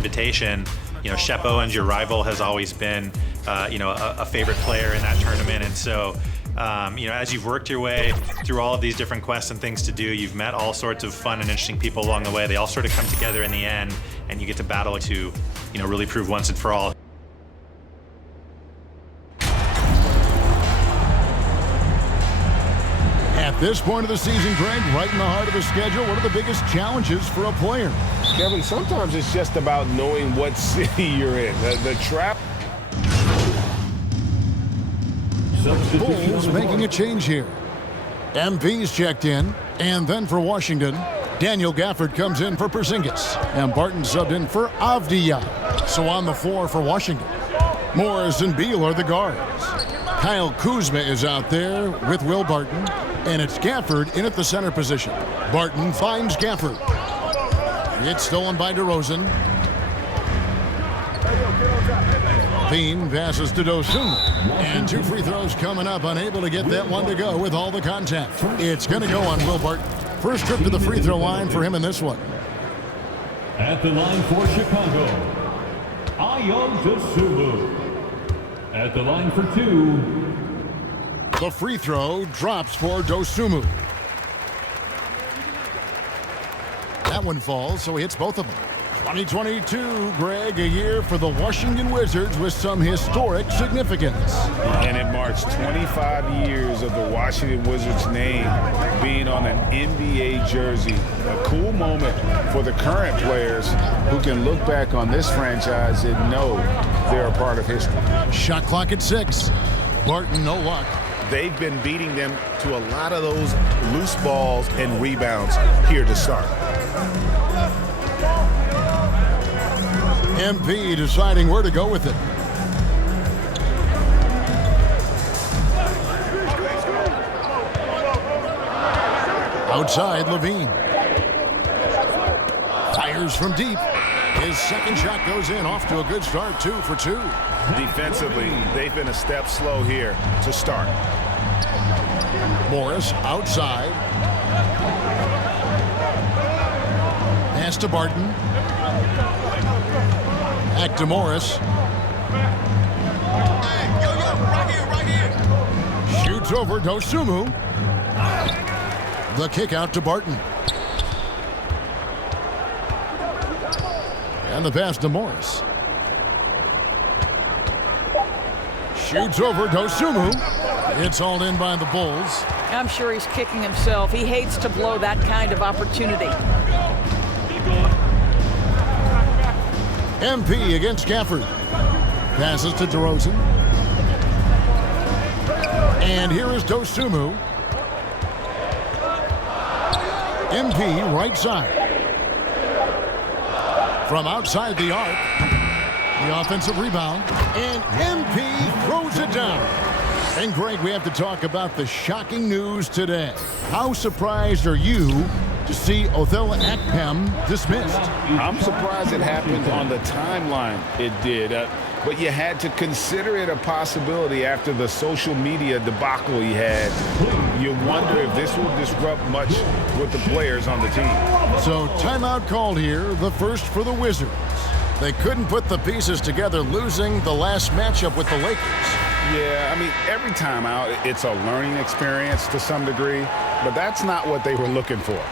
invitation, Shep Owens, your rival, has always been, a favorite player in that tournament. And so, as you've worked your way through all of these different quests and things to do, you've met all sorts of fun and interesting people along the way. They all sort of come together in the end, and you get to battle to, really prove once and for all. At this point of the season, Greg, right in the heart of the schedule, what are the biggest challenges for a player? Kevin, sometimes it's just about knowing what city you're in. The trap. Bulls making a change here. MP's checked in, and then for Washington, Daniel Gafford comes in for Porzingis, and Barton subbed in for Avdija. So on the floor for Washington, Morris and Beal are the guards. Kyle Kuzma is out there with Will Barton, and it's Gafford in at the center position. Barton finds Gafford. It's stolen by DeRozan. Bean passes to Dosunmu. And 2 free throws coming up, unable to get that one to go with all the contact. It's going to go on Will Barton. First trip to the free throw line for him in this one. At the line for Chicago, Dosunmu. At the line for 2. The free throw drops for Dosunmu. That one falls, so he hits both of them. 2022, Greg, a year for the Washington Wizards with some historic significance. And it marks 25 years of the Washington Wizards name being on an NBA jersey. A cool moment for the current players who can look back on this franchise and know they're a part of history. Shot clock at 6. Barton, no luck. They've been beating them to a lot of those loose balls and rebounds here to start. MP deciding where to go with it. Outside, Levine. Fires from deep. His second shot goes in, off to a good start, 2 for 2. Defensively, they've been a step slow here to start. Morris outside. Pass to Barton. Back to Morris. Shoots over Dosunmu. The kick out to Barton. And the pass to Morris. Shoots over Dosunmu. It's hauled in by the Bulls. I'm sure he's kicking himself. He hates to blow that kind of opportunity. MP against Gafford. Passes to DeRozan. And here is Dosunmu. MP right side. From outside the arc. The offensive rebound. And MP throws it down. And Greg, we have to talk about the shocking news today. How surprised are you to see Othella dismissed? I'm surprised it happened on the timeline it did, but you had to consider it a possibility after the social media debacle he had. You wonder if this will disrupt much with the players on the team. So timeout called here, the first for the Wizards. They couldn't put the pieces together, losing the last matchup with the Lakers. Yeah, I mean, every time out, it's a learning experience to some degree, but that's not what they were looking for.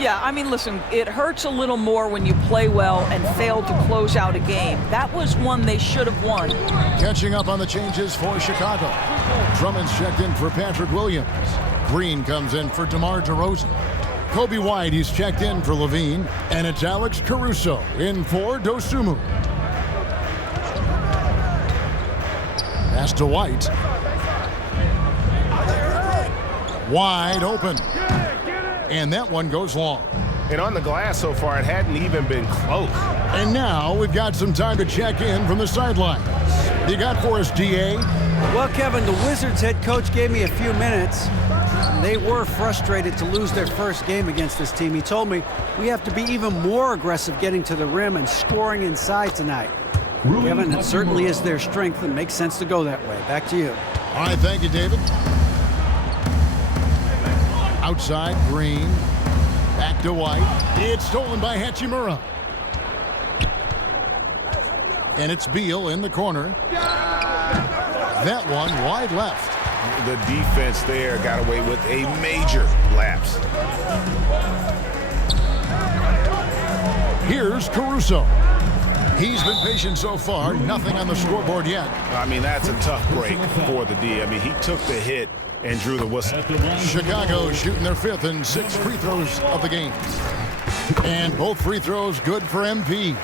Yeah, I mean, listen, it hurts a little more when you play well and fail to close out a game. That was one they should have won. Catching up on the changes for Chicago. Drummond's checked in for Patrick Williams. Green comes in for DeMar DeRozan. Kobe White, he's checked in for Levine. And it's Alex Caruso in for Dosunmu. Pass to White. Wide open. And that one goes long. And on the glass so far, it hadn't even been close. And now we've got some time to check in from the sidelines. You got for us, DA? Well, Kevin, the Wizards head coach gave me a few minutes. They were frustrated to lose their first game against this team. He told me we have to be even more aggressive getting to the rim and scoring inside tonight. Kevin, it certainly is their strength and makes sense to go that way. Back to you. All right, thank you, David. Outside, Green. Back to White. It's stolen by Hachimura. And it's Beal in the corner. That one wide left. The defense there got away with a major lapse. Here's Caruso. He's been patient so far. Nothing on the scoreboard yet. I mean, that's a tough break for the D. I mean, he took the hit and drew the whistle. Chicago shooting their 5th and 6th free throws of the game. And both free throws good for MP.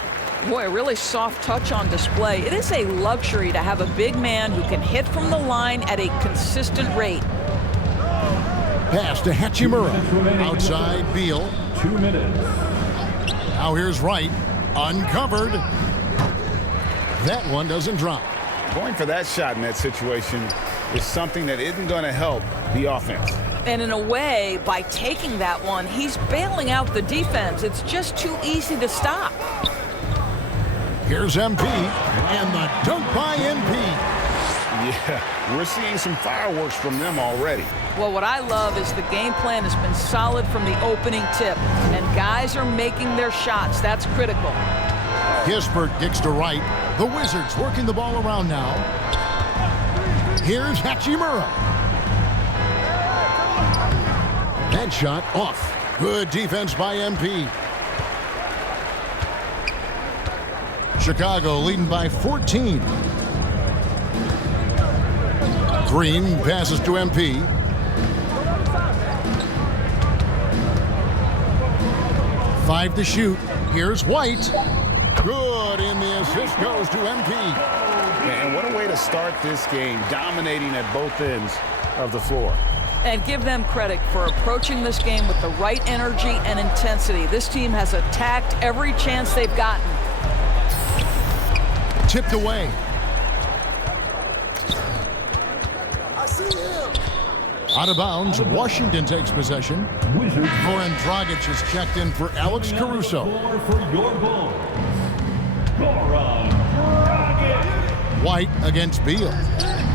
Boy, a really soft touch on display. It is a luxury to have a big man who can hit from the line at a consistent rate. Pass to Hachimura. Outside Beal. 2 minutes. Now here's Wright. Uncovered. That one doesn't drop. Going for that shot in that situation is something that isn't going to help the offense. And in a way, by taking that one, he's bailing out the defense. It's just too easy to stop. Here's MP, and the dunk by MP. Yeah, we're seeing some fireworks from them already. Well, what I love is the game plan has been solid from the opening tip, and guys are making their shots. That's critical. Kispert kicks to right. The Wizards working the ball around now. Here's Hachimura. That shot off. Good defense by MP. Chicago leading by 14. Green passes to MP. Five to shoot. Here's White. Good, and the assist goes to MP. And what a way to start this game, dominating at both ends of the floor. And give them credit for approaching this game with the right energy and intensity. This team has attacked every chance they've gotten. Tipped away. I see him. Out of bounds, Washington takes possession. Wizards. Goran Dragic is checked in for Alex Caruso. For your Bulls, Goran Dragic. White against Beal.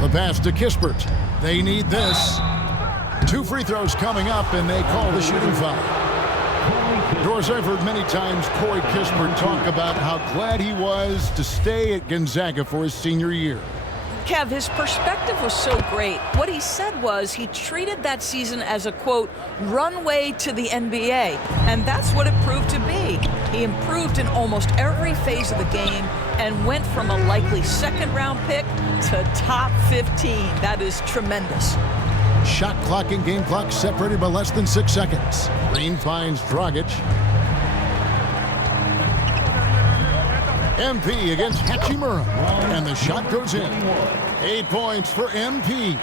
The pass to Kispert. They need this. 2 free throws coming up, and they call the shooting foul. Doors, I've heard many times Corey Kispert talk about how glad he was to stay at Gonzaga for his senior year. Kev, his perspective was so great. What he said was he treated that season as a, quote, runway to the NBA. And that's what it proved to be. He improved in almost every phase of the game and went from a likely second-round pick to top 15. That is tremendous. Shot clock and game clock separated by less than 6 seconds. Green finds Dragic. MP against Hachimura. And the shot goes in. 8 points for MP.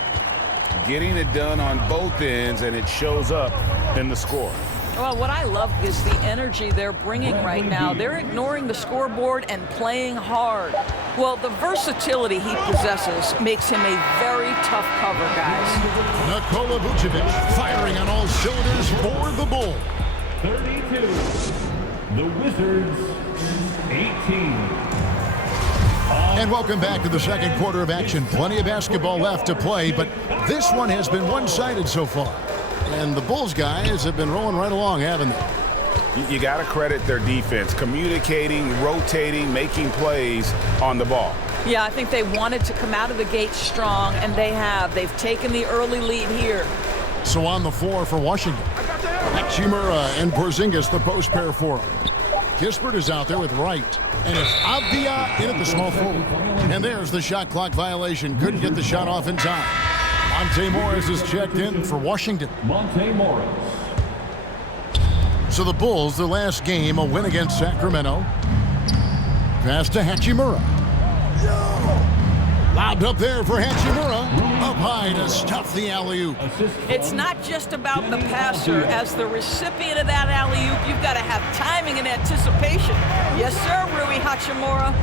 Getting it done on both ends, and it shows up in the score. Well, what I love is the energy they're bringing right now. They're ignoring the scoreboard and playing hard. Well, the versatility he possesses makes him a very tough cover, guys. Nikola Vucevic firing on all cylinders for the Bulls. 32. The Wizards, 18. And welcome back to the second quarter of action. Plenty of basketball left to play, but this one has been one-sided so far. And the Bulls guys have been rolling right along, haven't they? You got to credit their defense, communicating, rotating, making plays on the ball. Yeah, I think they wanted to come out of the gate strong, and they have. They've taken the early lead here. So on the floor for Washington, Hachimura and Porzingis, the post pair for him. Kispert is out there with Wright, and it's Othella in at the small forward. And there's the shot clock violation. Couldn't get the shot off in time. Monte Morris is checked in for Washington. Monte Morris. So the Bulls, their last game, a win against Sacramento. Pass to Hachimura. Lobbed up there for Hachimura. Up high to stuff the alley-oop. It's not just about the passer. As the recipient of that alley-oop, you've got to have timing and anticipation. Yes, sir, Rui Hachimura.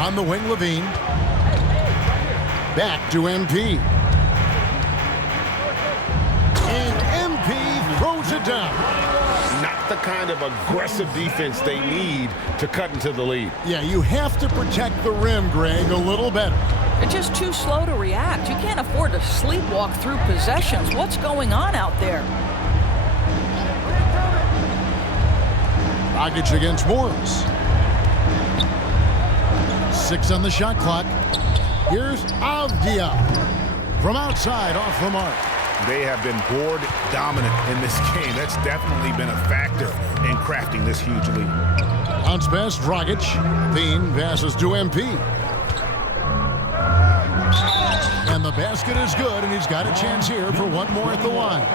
On the wing, Levine. Back to MP. And MP throws it down. Not the kind of aggressive defense they need to cut into the lead. Yeah, you have to protect the rim, Greg, a little better. They're just too slow to react. You can't afford to sleepwalk through possessions. What's going on out there? Dragic against Morris. 6 on the shot clock. Here's Avdia from outside off the mark. They have been board dominant in this game. That's definitely been a factor in crafting this huge lead. Bounce pass, Dragic. Thien passes to MP. And the basket is good, and he's got a chance here for one more at the line.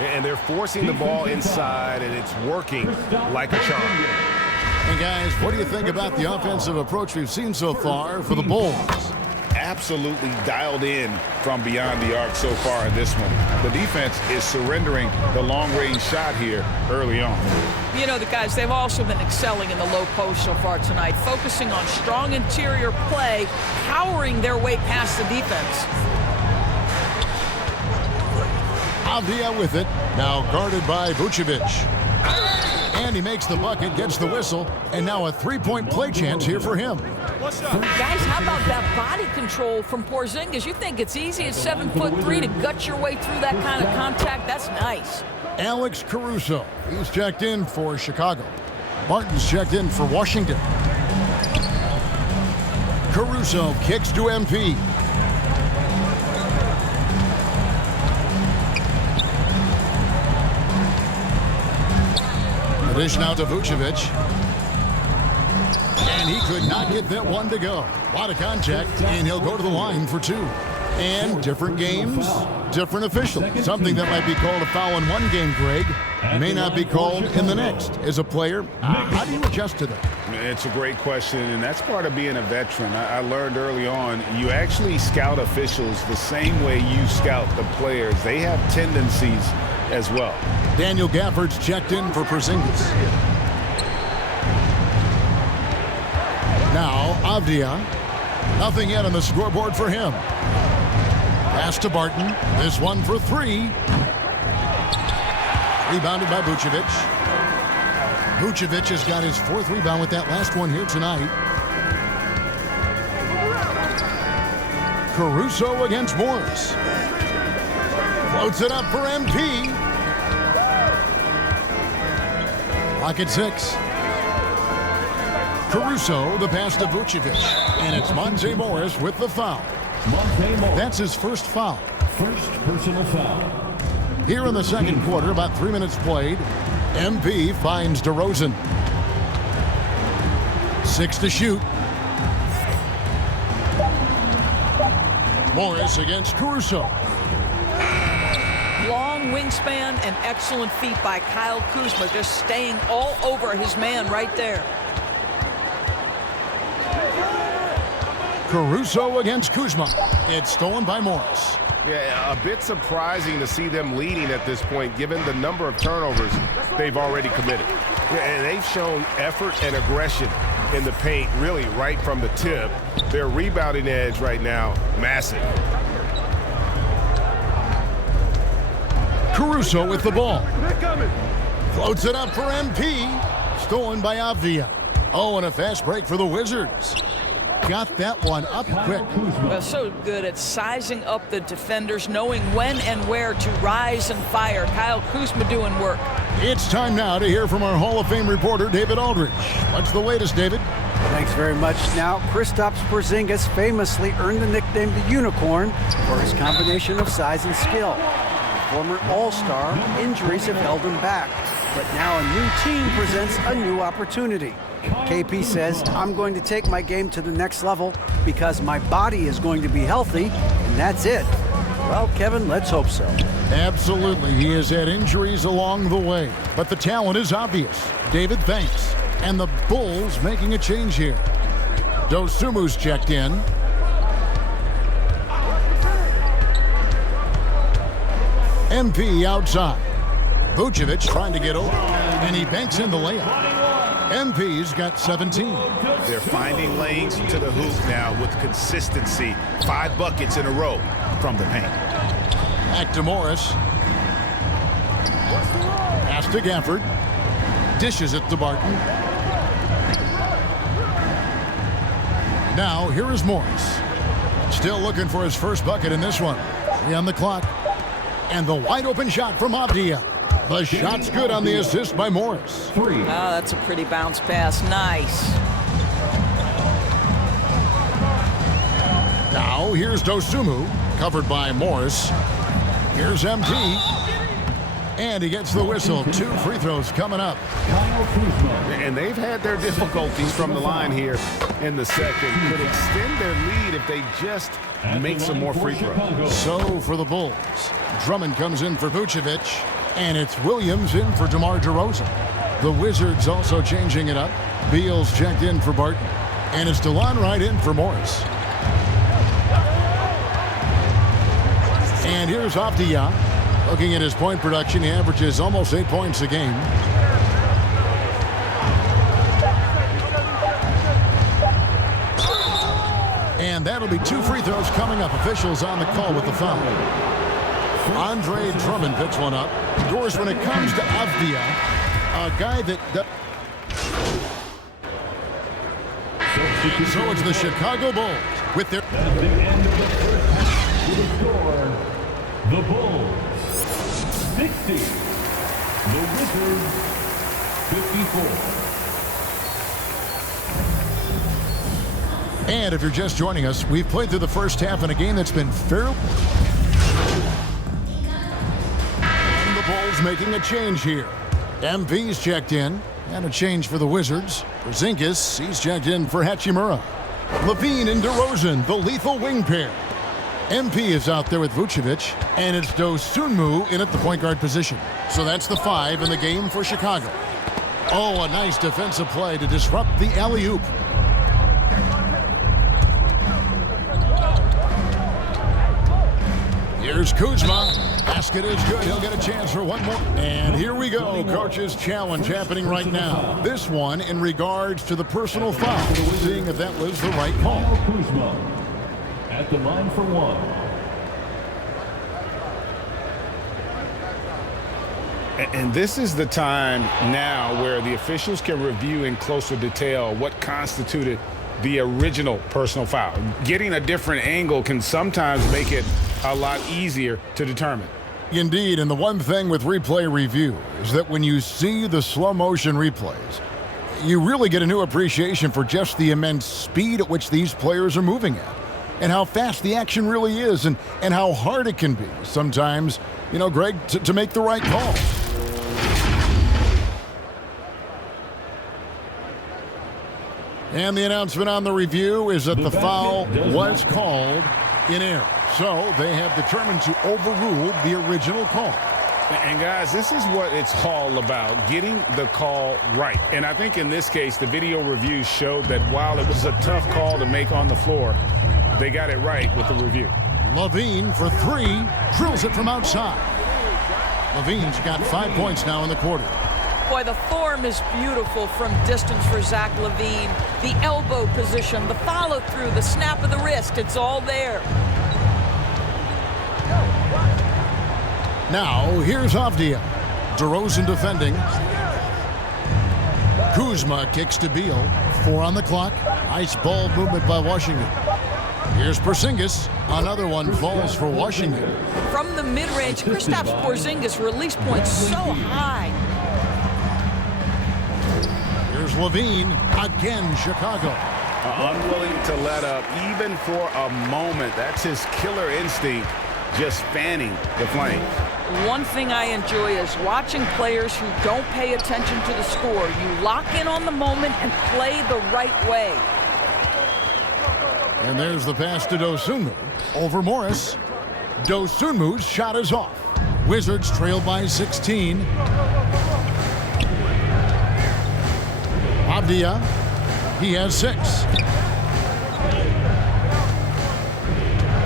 And they're forcing the ball inside, and it's working like a charm. And guys, what do you think about the offensive approach we've seen so far for the Bulls? Absolutely dialed in from beyond the arc so far in this one. The defense is surrendering the long-range shot here early on. You know, the guys, they've also been excelling in the low post so far tonight, focusing on strong interior play, powering their way past the defense. Avdia with it, now guarded by Vucevic. And he makes the bucket, gets the whistle, and now a three-point play chance here for him. Guys, how about that body control from Porzingis? You think it's easy at 7'3" to gut your way through that kind of contact? That's nice. Alex Caruso, he's checked in for Chicago. Martin's checked in for Washington. Caruso kicks to MP. The dish now to Vucevic. And he could not get that one to go. A lot of contact, and he'll go to the line for 2. And different games, different officials. Something that might be called a foul in one game, Greg, may not be called in the next. As a player, how do you adjust to that? It's a great question, and that's part of being a veteran. I learned early on, you actually scout officials the same way you scout the players. They have tendencies as well. Daniel Gafford's checked in for Porzingis. Now, Avdia. Nothing yet on the scoreboard for him. Pass to Barton. This one for 3. Rebounded by Vucevic. Vucevic has got his 4th rebound with that last one here tonight. Caruso against Morris. Floats it up for MP. Clock at 6. Caruso, the pass to Vucevic. And it's Monte Morris with the foul. That's his first foul. First personal foul. Here in the second quarter, about 3 minutes played, MP finds DeRozan. 6 to shoot. Morris against Caruso. Long wingspan and excellent feet by Kyle Kuzma, just staying all over his man right there. Caruso against Kuzma. It's stolen by Morris. Yeah, a bit surprising to see them leading at this point, given the number of turnovers they've already committed. And they've shown effort and aggression in the paint, really right from the tip. Their rebounding edge right now, massive. Caruso with the ball. Floats it up for MP. Stolen by Avdia. Oh, and a fast break for the Wizards. Got that one up quick. So good at sizing up the defenders, knowing when and where to rise and fire. Kyle Kuzma doing work. It's time now to hear from our Hall of Fame reporter, David Aldridge. What's the latest, David? Thanks very much. Now, Kristaps Porzingis famously earned the nickname the Unicorn for his combination of size and skill. Former All-Star, injuries have held him back. But now a new team presents a new opportunity. KP says, I'm going to take my game to the next level because my body is going to be healthy, and that's it. Well, Kevin, let's hope so. Absolutely. He has had injuries along the way, but the talent is obvious. David, thanks. And the Bulls making a change here. Dosumu's checked in. MP outside. Vucevic trying to get over, and he banks in the layup. MP's got 17. They're finding lanes to the hoop now with consistency. 5 buckets in a row from the paint. Back to Morris. Pass to Gafford. Dishes it to Barton. Now, here is Morris. Still looking for his first bucket in this one. 3 on the clock. And the wide open shot from Avdia. The shot's good on the assist by Morris. 3. Oh, that's a pretty bounce pass. Nice. Now here's Dosunmu, covered by Morris. Here's MP. And he gets the whistle. 2 free throws coming up. And they've had their difficulties from the line here in the second. Could extend their lead if they just make some more free throws. So for the Bulls, Drummond comes in for Vucevic, and it's Williams in for DeMar DeRozan. The Wizards also changing it up. Beal's checked in for Barton, and it's DeLon Wright in for Morris. And here's Othella. Looking at his point production, he averages almost 8 points a game. And that'll be 2 free throws coming up. Officials on the call with the foul. Andre Drummond picks one up. Doors when it comes to Othella, a guy that... So it's the Chicago Bulls with their... At the end of the first half, to the score, the Bulls 60, the Wizards 54. And if you're just joining us, we've played through the first half in a game that's been fairly... And the Bulls making a change here. MV's checked in, and a change for the Wizards. Porzingis, he's checked in for Hachimura. Levine and DeRozan, the lethal wing pair. MP is out there with Vucevic, and it's Dosunmu in at the point guard position. So that's the 5 in the game for Chicago. Oh, a nice defensive play to disrupt the alley-oop. Here's Kuzma. Basket is good. He'll get a chance for one more. And here we go. Coach's challenge happening right now. This one in regards to the personal foul. Seeing if that was the right call. Kuzma at the line for 1. And this is the time now where the officials can review in closer detail what constituted the original personal foul. Getting a different angle can sometimes make it a lot easier to determine. Indeed, and the one thing with replay review is that when you see the slow motion replays, you really get a new appreciation for just the immense speed at which these players are moving at, and how fast the action really is, and how hard it can be sometimes, you know, Greg, to make the right call. And the announcement on the review is that the foul was called in error. So they have determined to overrule the original call. And guys, this is what it's all about, getting the call right. And I think in this case, the video review showed that while it was a tough call to make on the floor, they got it right with the review. Levine for 3, drills it from outside. Levine's got 5 points now in the quarter. Boy, the form is beautiful from distance for Zach Levine. The elbow position, the follow-through, the snap of the wrist, it's all there. Now, here's Othella. DeRozan defending. Kuzma kicks to Beal. 4 on the clock. Nice ball movement by Washington. Here's Porzingis. Another one falls for Washington. From the mid-range, Kristaps Porzingis release points so high. Here's Levine. Again, Chicago. Unwilling to let up even for a moment. That's his killer instinct, just fanning the flame. One thing I enjoy is watching players who don't pay attention to the score. You lock in on the moment and play the right way. And there's the pass to Dosunmu. Over Morris. Dosunmu's shot is off. Wizards trail by 16. Othella, he has 6.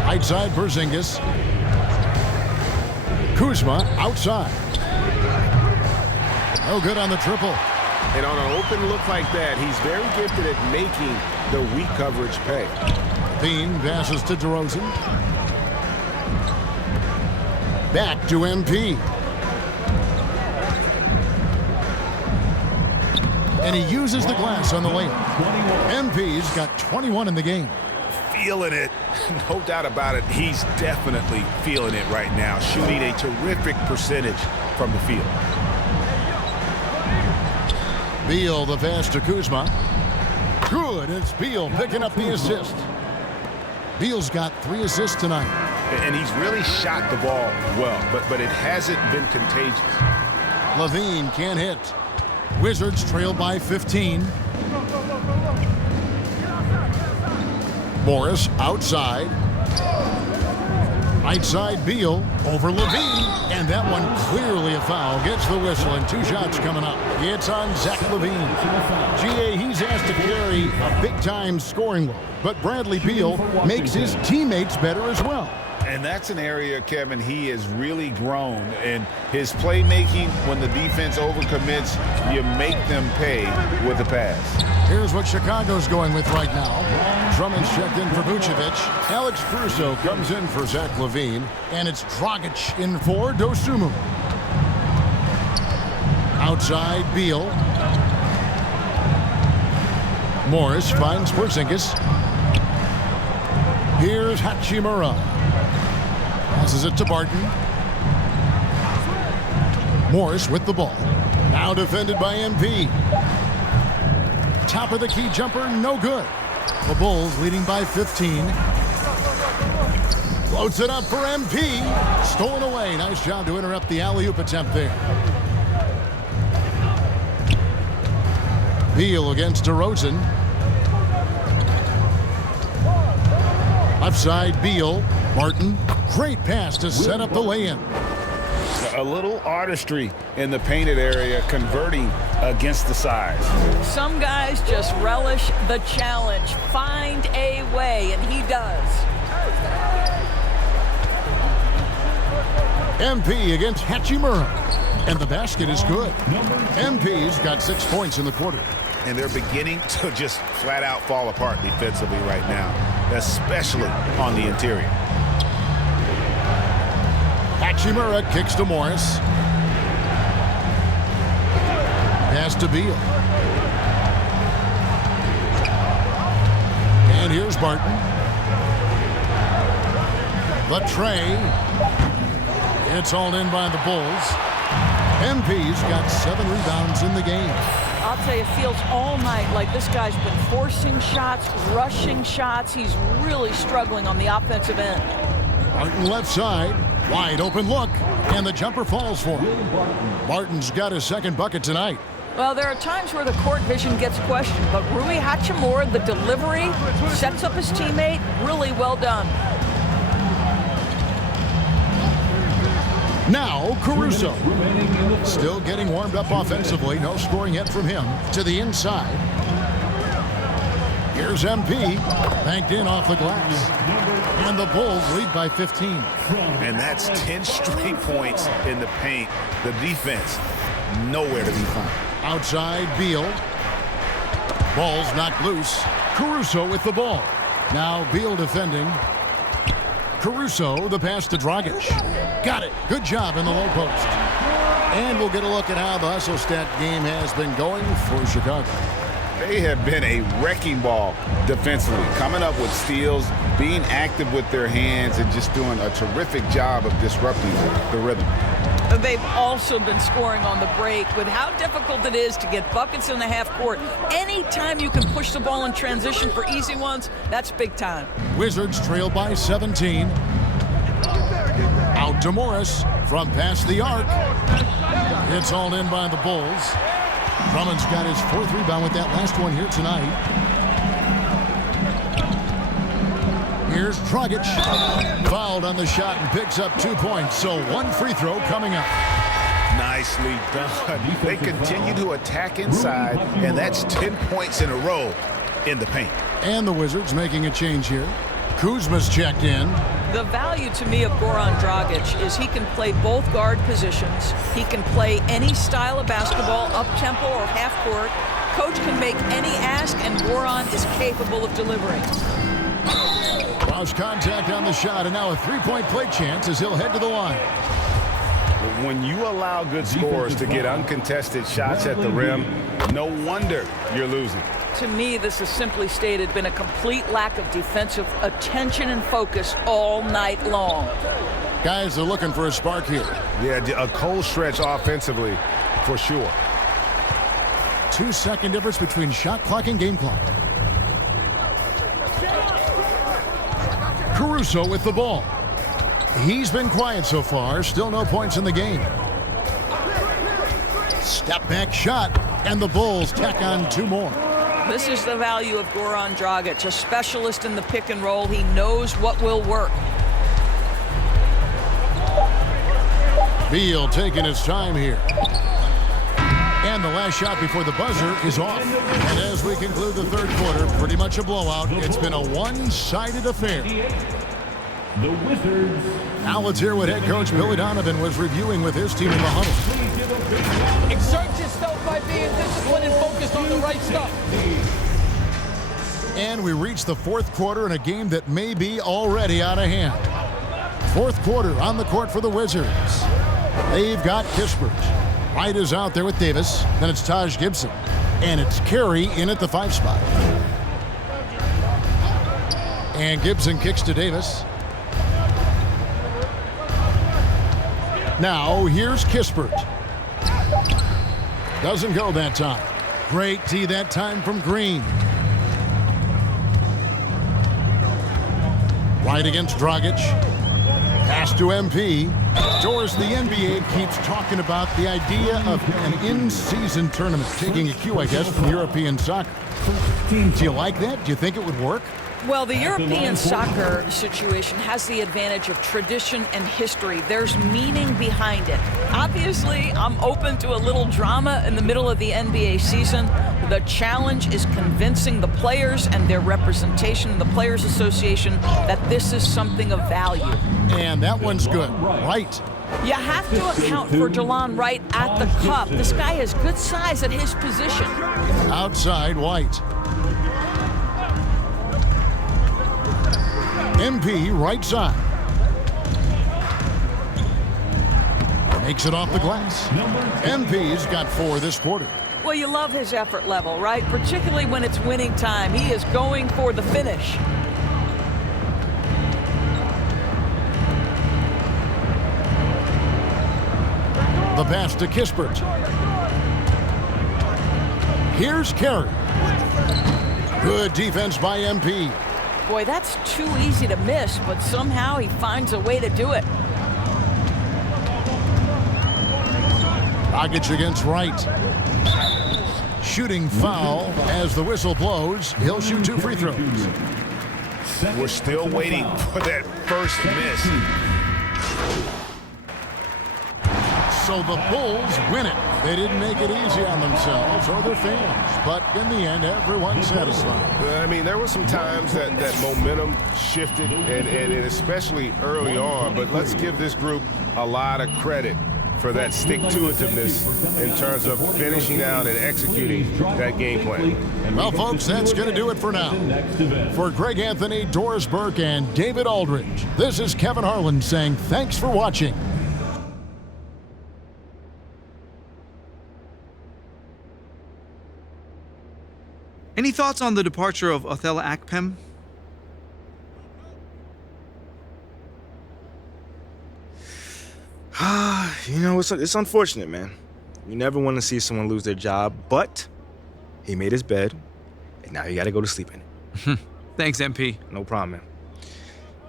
Right side, Porzingis. Kuzma outside. No good on the triple. And on an open look like that, he's very gifted at making the weak coverage pay. Bean passes to DeRozan. Back to MP. And he uses the glass on the layup. MP's got 21 in the game. Feeling it. No doubt about it. He's definitely feeling it right now. Shooting a terrific percentage from the field. Beal the pass to Kuzma. Good. It's Beal picking up the assist. Beal's got 3 assists tonight. And he's really shot the ball well, but it hasn't been contagious. Levine can't hit. Wizards trail by 15. Morris outside. Right side Beal over Levine. And that one clearly a foul. Gets the whistle and 2 shots coming up. It's on Zach Levine. GA, he's asked to carry a big-time scoring load. But Bradley Beal makes his teammates better as well. And that's an area, Kevin, he has really grown. And his playmaking, when the defense overcommits, you make them pay with a pass. Here's what Chicago's going with right now. Drummond's checked in for Vucevic. Alex Caruso comes in for Zach Levine. And it's Dragic in for Dosunmu. Outside, Beal. Morris finds Porzingis. Here's Hachimura. Passes it to Barton. Morris with the ball. Now defended by MP. Top of the key jumper, no good. The Bulls leading by 15. Floats it up for MP. Stolen away. Nice job to interrupt the alley-oop attempt there. Beal against DeRozan. Left side, Beal. Barton. Great pass to set up the lay-in. A little artistry in the painted area, converting against the size. Some guys just relish the challenge. Find a way, and he does. MP against Hachimura. And the basket is good. MP's got 6 points in the quarter. And they're beginning to just flat out fall apart defensively right now, especially on the interior. Hachimura kicks to Morris. Pass to Beal. And here's Barton. The tray. It's all in by the Bulls. MP's got 7 rebounds in the game. I'll tell you, it feels all night like this guy's been forcing shots, rushing shots. He's really struggling on the offensive end. Barton left side. Wide open look. And the jumper falls for him. Barton's got his 2nd bucket tonight. Well, there are times where the court vision gets questioned, but Rui Hachimura, the delivery, sets up his teammate. Really well done. Now, Caruso. Still getting warmed up offensively. No scoring yet from him. To the inside. Here's MP. Banked in off the glass. And the Bulls lead by 15. And that's 10 straight points in the paint. The defense, nowhere to be found. Outside, Beal. Ball's knocked loose. Caruso with the ball. Now Beal defending. Caruso, the pass to Dragic. Got it. Good job in the low post. And we'll get a look at how the hustle stat game has been going for Chicago. They have been a wrecking ball defensively, coming up with steals, being active with their hands, and just doing a terrific job of disrupting the rhythm. They've also been scoring on the break. With how difficult it is to get buckets in the half court, anytime you can push the ball in transition for easy ones, that's big time. Wizards trail by 17. Out to Morris from past the arc. It's all in by the Bulls. Drummond's got his 4th rebound with that last one here tonight. Here's Dragic. Fouled on the shot and picks up 2 points. So 1 free throw coming up. Nicely done. They continue to attack inside, and that's 10 points in a row in the paint. And the Wizards making a change here. Kuzma's checked in. The value to me of Goran Dragic is he can play both guard positions. He can play any style of basketball, up-tempo or half-court. Coach can make any ask, and Goran is capable of delivering. Lost contact on the shot, and now a 3-point play chance as he'll head to the line. When you allow good scorers to get uncontested shots at the rim, no wonder you're losing. To me, this has simply stated been a complete lack of defensive attention and focus all night long. Guys are looking for a spark here. Yeah, a cold stretch offensively, for sure. 2-second difference between shot clock and game clock. Caruso with the ball. He's been quiet so far. Still no points in the game. Step back shot, and the Bulls tack on 2 more. This is the value of Goran Dragic, a specialist in the pick and roll. He knows what will work. Beal taking his time here. And the last shot before the buzzer is off. And as we conclude the third quarter, pretty much a blowout. It's been a one-sided affair. The Wizards. Now let's hear what head coach Billy Donovan was reviewing with his team in the huddle. Exert yourself by being disciplined and focused on the right stuff. And we reach the fourth quarter in a game that may be already out of hand. Fourth quarter on the court for the Wizards. They've got Kispert. White is out there with Davis. Then it's Taj Gibson. And it's Carey in at the 5 spot. And Gibson kicks to Davis. Now here's Kispert. Doesn't go that time. Great tee that time from Green. White against Dragic. Pass to MP. Doris, the NBA keeps talking about the idea of an in-season tournament, taking a cue, I guess, from European soccer. Do you like that? Do you think it would work? Well, the European soccer situation has the advantage of tradition and history. There's meaning behind it. Obviously, I'm open to a little drama in the middle of the NBA season. The challenge is convincing the players and their representation in the Players Association that this is something of value. And that one's good. Right. You have to account for Delon Wright at the cup. This guy has good size at his position. Outside, White. MP right side. Makes it off the glass. MP's got 4 this quarter. Well, you love his effort level, right? Particularly when it's winning time. He is going for the finish. The pass to Kispert. Here's Carey. Good defense by MP. Boy, that's too easy to miss, but somehow he finds a way to do it. Dragic against Wright. Shooting foul as the whistle blows. He'll shoot 2 free throws. We're still waiting for that first miss. So the Bulls win it. They didn't make it easy on themselves or their fans, but in the end, everyone's satisfied. I mean, there were some times that momentum shifted, and especially early on, but let's give this group a lot of credit for that stick-to-itiveness in terms of finishing out and executing that game plan. Well, folks, that's going to do it for now. For Greg Anthony, Doris Burke, and David Aldridge, this is Kevin Harlan saying thanks for watching. Any thoughts on the departure of Othella Akpem? You know, it's unfortunate, man. You never want to see someone lose their job, but he made his bed, and now you got to go to sleep in it. Thanks, MP. No problem, man.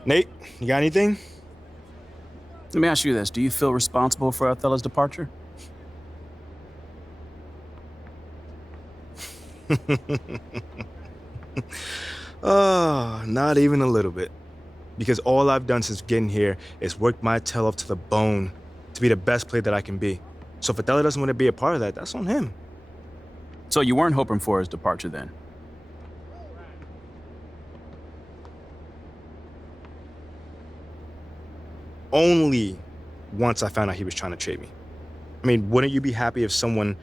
Nate, you got anything? Let me ask you this. Do you feel responsible for Othella's departure? Oh, not even a little bit. Because all I've done since getting here is work my tail off to the bone to be the best player that I can be. So if Othella doesn't want to be a part of that, that's on him. So you weren't hoping for his departure then? Only once I found out he was trying to trade me. I mean, wouldn't you be happy if someone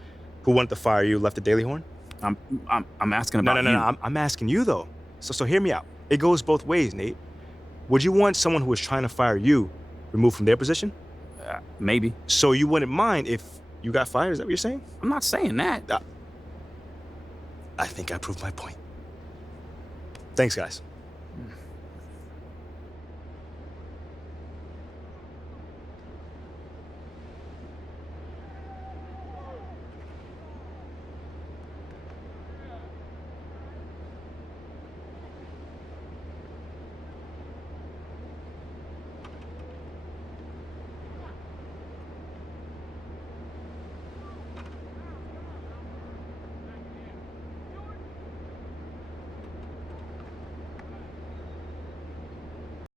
who wanted to fire you left the Daily Horn? I'm asking about No. I'm asking you, though. So hear me out. It goes both ways, Nate. Would you want someone who was trying to fire you removed from their position? Maybe. So you wouldn't mind if you got fired? Is that what you're saying? I'm not saying that. I think I proved my point. Thanks, guys.